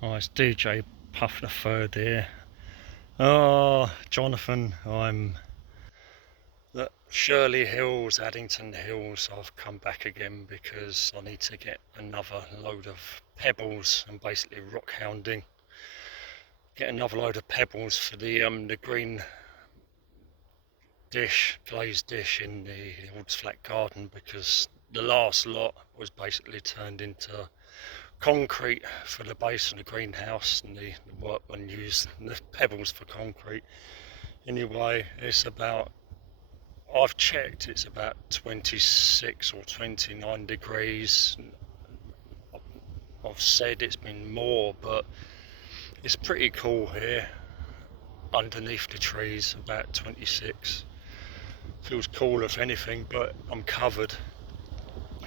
Oh, it's DJ Puff the Third here. Oh, Jonathan, I'm at Shirley Hills, Addington Hills. I've come back again because I need to get another load of pebbles and basically rock hounding. Get another load of pebbles for the green dish, glazed dish in the old flat garden, because the last lot was basically turned into concrete for the base of the greenhouse, and the workmen used the pebbles for concrete. Anyway, I've checked, it's about 26 or 29 degrees. I've said it's been more, but it's pretty cool here underneath the trees, about 26. Feels cool if anything, but I'm covered,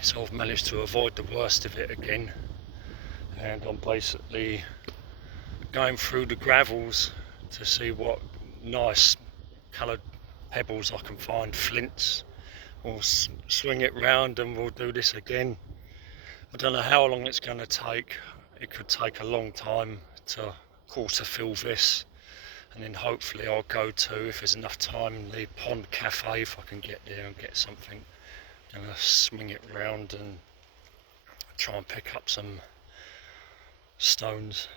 so I've managed to avoid the worst of it again, and I'm basically going through the gravels to see what nice coloured pebbles I can find, flints. We'll swing it round and we'll do this again. I don't know how long it's going to take. It could take a long time to quarter fill this, and then hopefully I'll go to, if there's enough time, the pond cafe, if I can get there and get something. I'm going to swing it round and try and pick up some stones.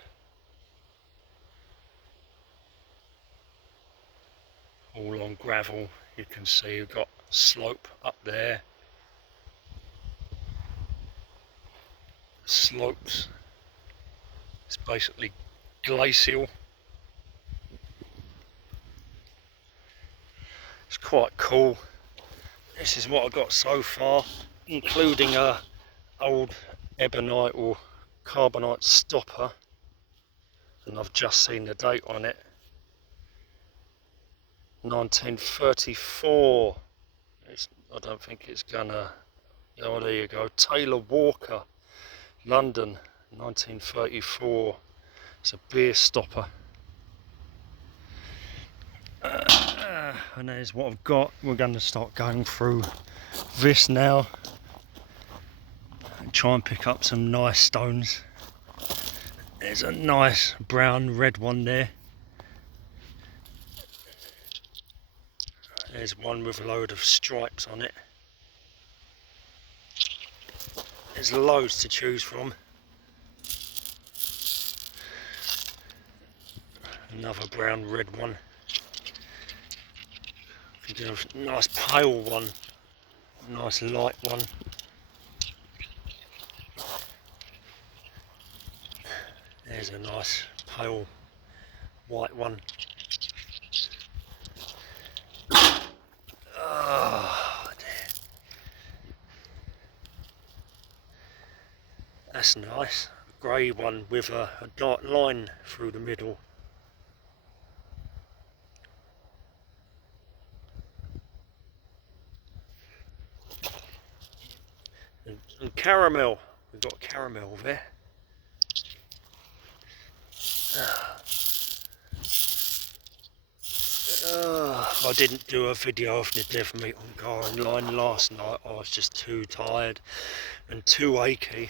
All on gravel. You can see we've got slope up there, slopes. It's basically glacial. It's quite cool. This is what I got so far, including a old ebonite or carbonite stopper, and I've just seen the date on it, 1934. I don't think it's gonna. Oh, there you go. Taylor Walker, London, 1934. It's a beer stopper. And there's what I've got. We're going to start going through this now and try and pick up some nice stones. There's a nice brown red one there. There's one with a load of stripes on it. There's loads to choose from. Another brown red one. We can do a nice pale one, a nice light one. There's a nice pale white one. Oh dear. That's nice. A grey one with a dark line through the middle. And caramel. We've got caramel there. I didn't do a video of the dev meat on garden line last night. I was just too tired and too achy.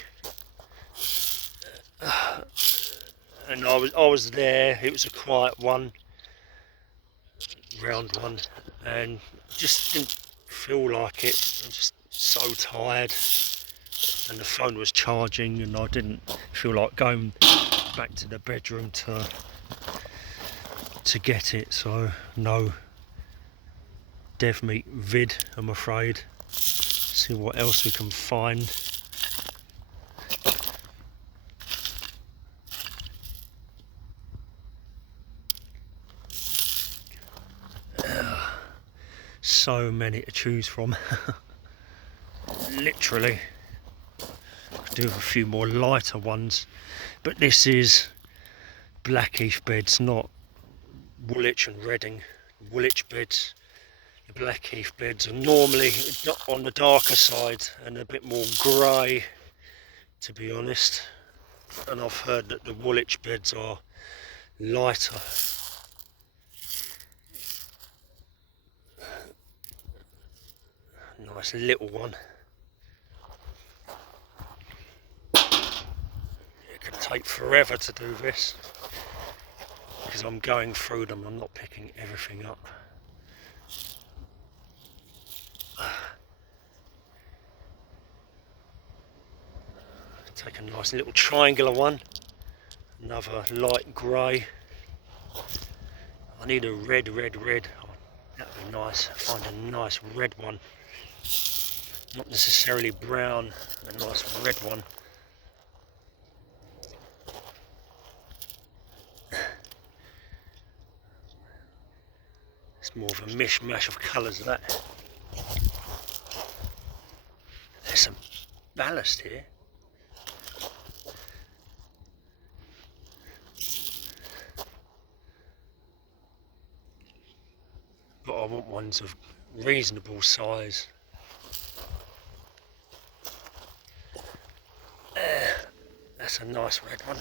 And I was there. It was a quiet one, round one, and just didn't feel like it. I'm just so tired, and the phone was charging, and I didn't feel like going back to the bedroom to get it. So no dev meat vid, I'm afraid. See what else we can find. So many to choose from. Literally. Could do a few more lighter ones, but this is Blackheath Beds, not Woolwich and Reading. Woolwich beds, the Blackheath Beds are normally on the darker side and a bit more grey, to be honest. And I've heard that the Woolwich beds are lighter. Nice little one. It could take forever to do this because I'm going through them, I'm not picking everything up. Take a nice little triangular one, another light grey. I need a red. Oh, that'd be nice, find a nice red one. Not necessarily brown, a nice red one. It's more of a mishmash of colours of that. There's some ballast here. But I want ones of reasonable size. That's a nice red one.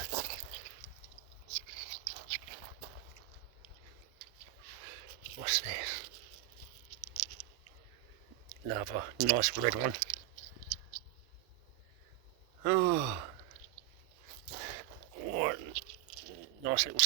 What's this? Another nice red one. Oh, what nice little